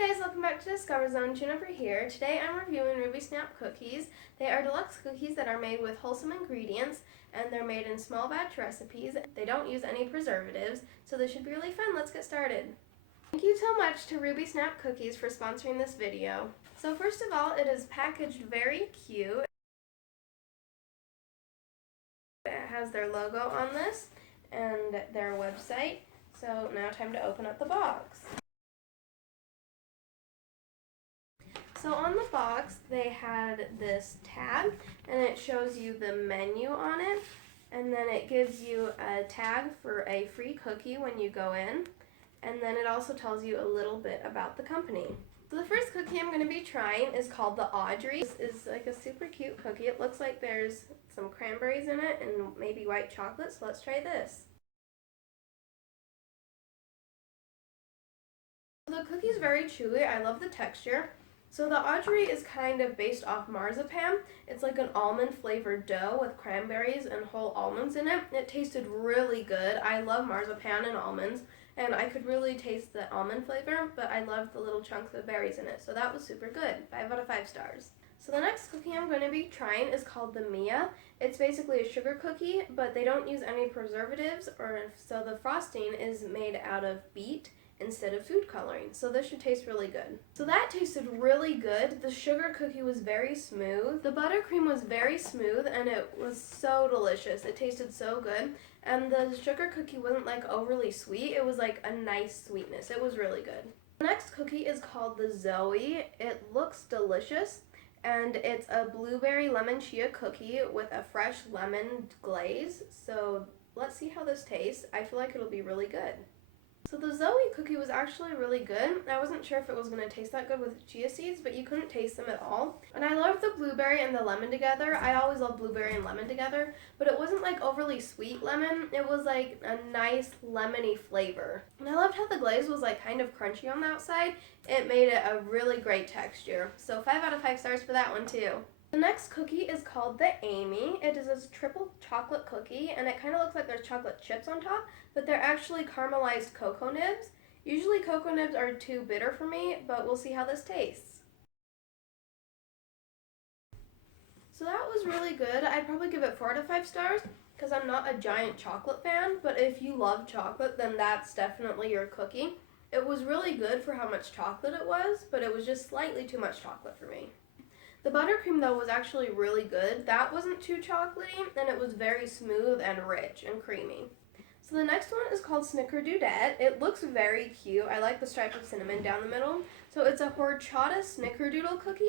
Hey guys, welcome back to Discover Zone. Jennifer here. Today I'm reviewing rubysnap cookies. They are deluxe cookies that are made with wholesome ingredients and they're made in small batch recipes. They don't use any preservatives, so this should be really fun. Let's get started. Thank you so much to rubysnap Cookies for sponsoring this video. So first of all, it is packaged very cute. It has their logo on this and their website. So now time to open up the box. So on the box, they had this tab, and it shows you the menu on it, and then it gives you a tag for a free cookie when you go in, and then it also tells you a little bit about the company. So the first cookie I'm going to be trying is called the Audrey. This is like a super cute cookie. It looks like there's some cranberries in it and maybe white chocolate, so let's try this. So the cookie is very chewy. I love the texture. So the Audrey is kind of based off marzipan. It's like an almond flavored dough with cranberries and whole almonds in it. It tasted really good. I love marzipan and almonds, and I could really taste the almond flavor, but I loved the little chunks of berries in it, so that was super good. 5 out of 5 stars. So the next cookie I'm going to be trying is called the Mia. It's basically a sugar cookie, but they don't use any preservatives, so the frosting is made out of beet instead of food coloring, so this should taste really good. So that tasted really good. The sugar cookie was very smooth. The buttercream was very smooth and it was so delicious. It tasted so good, and the sugar cookie wasn't like overly sweet. It was like a nice sweetness. It was really good. The next cookie is called the Zoe. It looks delicious, and it's a blueberry lemon chia cookie with a fresh lemon glaze. So let's see how this tastes. I feel like it'll be really good. So the Zoe cookie was actually really good. I wasn't sure if it was going to taste that good with chia seeds, but you couldn't taste them at all. And I loved the blueberry and the lemon together. I always love blueberry and lemon together, but it wasn't like overly sweet lemon. It was like a nice lemony flavor. And I loved how the glaze was like kind of crunchy on the outside. It made it a really great texture. So 5 out of 5 stars for that one too. The next cookie is called the Amy. It is a triple chocolate cookie, and it kind of looks like there's chocolate chips on top, but they're actually caramelized cocoa nibs. Usually cocoa nibs are too bitter for me, but we'll see how this tastes. So that was really good. I'd probably give it 4 out of 5 stars because I'm not a giant chocolate fan, but if you love chocolate, then that's definitely your cookie. It was really good for how much chocolate it was, but it was just slightly too much chocolate for me. The buttercream, though, was actually really good. That wasn't too chocolatey, and it was very smooth and rich and creamy. So the next one is called Snickerdoodette. It looks very cute. I like the stripe of cinnamon down the middle. So it's a horchata snickerdoodle cookie,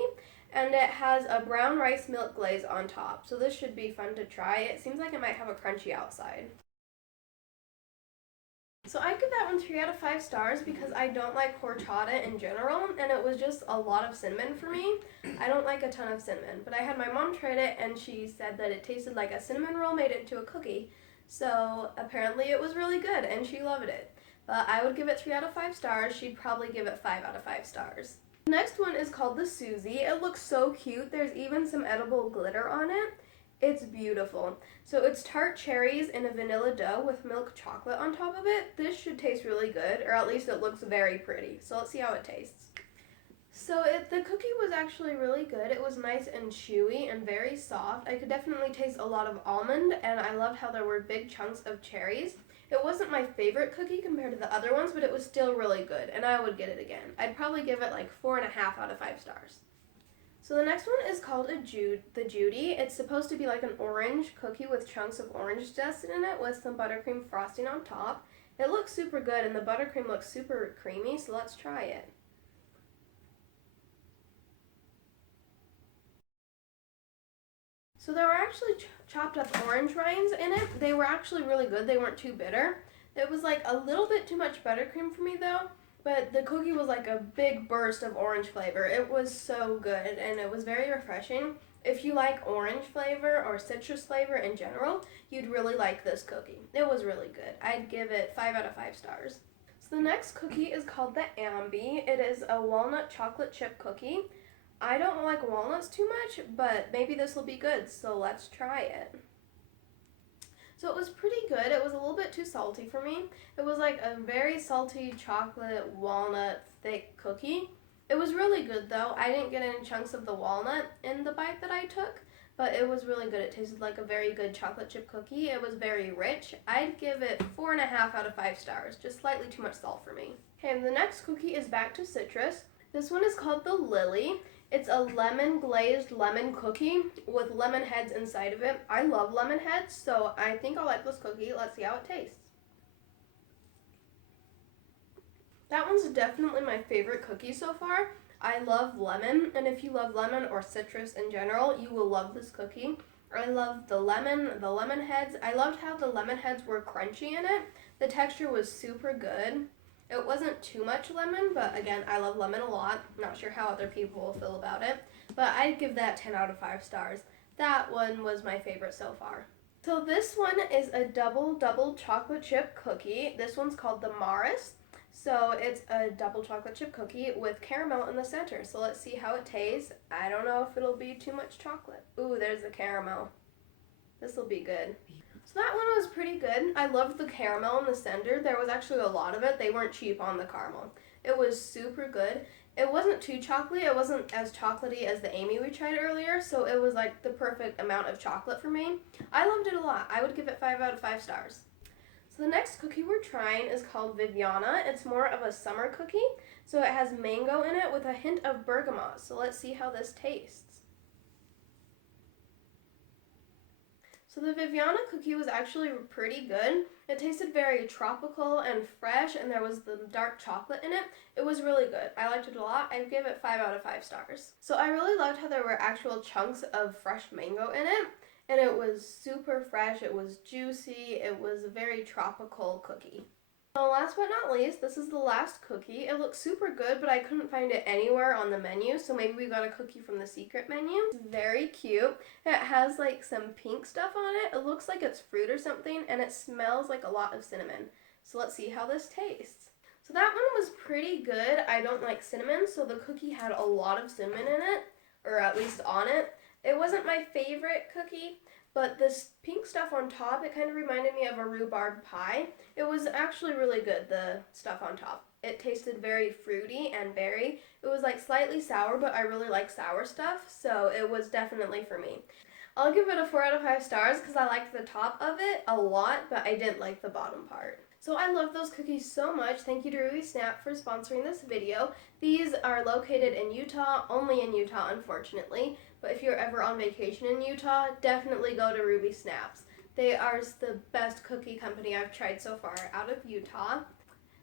and it has a brown rice milk glaze on top. So this should be fun to try. It seems like it might have a crunchy outside. So I give that one 3 out of 5 stars because I don't like horchata in general, and it was just a lot of cinnamon for me. I don't like a ton of cinnamon, but I had my mom try it, and she said that it tasted like a cinnamon roll made into a cookie. So apparently it was really good, and she loved it. But I would give it 3 out of 5 stars. She'd probably give it 5 out of 5 stars. The next one is called the Susie. It looks so cute. There's even some edible glitter on it. It's beautiful. So it's tart cherries in a vanilla dough with milk chocolate on top of it. This should taste really good, or at least it looks very pretty. So let's see how it tastes. So the cookie was actually really good. It was nice and chewy and very soft. I could definitely taste a lot of almond, and I loved how there were big chunks of cherries. It wasn't my favorite cookie compared to the other ones, but it was still really good, and I would get it again. I'd probably give it like 4.5 out of 5 stars. So the next one is called the Judy. It's supposed to be like an orange cookie with chunks of orange dust in it with some buttercream frosting on top. It looks super good, and the buttercream looks super creamy, so let's try it. So there were actually chopped up orange rinds in it. They were actually really good. They weren't too bitter. It was like a little bit too much buttercream for me though. But the cookie was like a big burst of orange flavor. It was so good, and it was very refreshing. If you like orange flavor or citrus flavor in general, you'd really like this cookie. It was really good. I'd give it 5 out of 5 stars. So the next cookie is called the Ambi. It is a walnut chocolate chip cookie. I don't like walnuts too much, but maybe this will be good, so let's try it. So it was pretty good. It was a little bit too salty for me. It was like a very salty chocolate walnut thick cookie. It was really good though. I didn't get any chunks of the walnut in the bite that I took, but it was really good. It tasted like a very good chocolate chip cookie. It was very rich. I'd give it 4.5 out of 5 stars, just slightly too much salt for me. Okay, and the next cookie is back to citrus. This one is called the Lily. It's a lemon glazed lemon cookie with lemon heads inside of it. I love lemon heads, so I think I'll like this cookie. Let's see how it tastes. That one's definitely my favorite cookie so far. I love lemon, and if you love lemon or citrus in general, you will love this cookie. I love the lemon heads. I loved how the lemon heads were crunchy in it. The texture was super good. It wasn't too much lemon, but again, I love lemon a lot. Not sure how other people will feel about it, but I'd give that 10 out of 5 stars. That one was my favorite so far. So this one is a double chocolate chip cookie. This one's called the Maris. So it's a double chocolate chip cookie with caramel in the center. So let's see how it tastes. I don't know if it'll be too much chocolate. Ooh, there's the caramel. This will be good. So that one was pretty good. I loved the caramel in the center. There was actually a lot of it. They weren't cheap on the caramel. It was super good. It wasn't too chocolatey. It wasn't as chocolatey as the Amy we tried earlier, so it was like the perfect amount of chocolate for me. I loved it a lot. I would give it 5 out of 5 stars. So the next cookie we're trying is called Viviana. It's more of a summer cookie, so it has mango in it with a hint of bergamot. So let's see how this tastes. So the Viviana cookie was actually pretty good. It tasted very tropical and fresh, and there was the dark chocolate in it. It was really good. I liked it a lot. I'd give it 5 out of 5 stars. So I really loved how there were actual chunks of fresh mango in it, and it was super fresh. It was juicy. It was a very tropical cookie. So last but not least, this is the last cookie. It looks super good, but I couldn't find it anywhere on the menu, so maybe we got a cookie from the secret menu. It's very cute. It has like some pink stuff on it. It looks like it's fruit or something, and it smells like a lot of cinnamon. So let's see how this tastes. So that one was pretty good. I don't like cinnamon, so the cookie had a lot of cinnamon in it, or at least on it. It wasn't my favorite cookie, but this pink stuff on top, it kind of reminded me of a rhubarb pie. It was actually really good, the stuff on top. It tasted very fruity and berry. It was like slightly sour, but I really like sour stuff, so it was definitely for me. I'll give it a 4 out of 5 stars because I liked the top of it a lot, but I didn't like the bottom part. So I love those cookies so much. Thank you to rubysnap for sponsoring this video. These are located in Utah, only in Utah unfortunately, but if you're ever on vacation in Utah, definitely go to rubysnaps. They are the best cookie company I've tried so far out of Utah.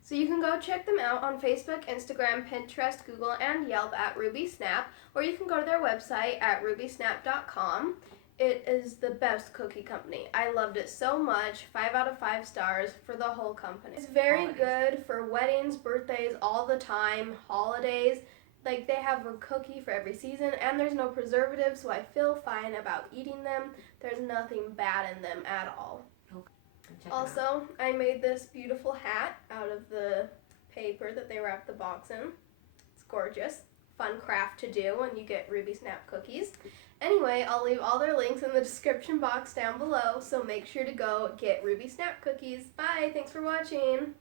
So you can go check them out on Facebook, Instagram, Pinterest, Google, and Yelp at rubysnap, or you can go to their website at rubysnap.com. It is the best cookie company. I loved it so much. 5 out of 5 stars for the whole company. It's very good for weddings, birthdays, all the time, holidays. Like, they have a cookie for every season, and there's no preservatives, so I feel fine about eating them. There's nothing bad in them at all. Also, I made this beautiful hat out of the paper that they wrapped the box in. It's gorgeous. Fun craft to do when you get rubysnap cookies. Anyway, I'll leave all their links in the description box down below, so make sure to go get rubysnap cookies. Bye! Thanks for watching!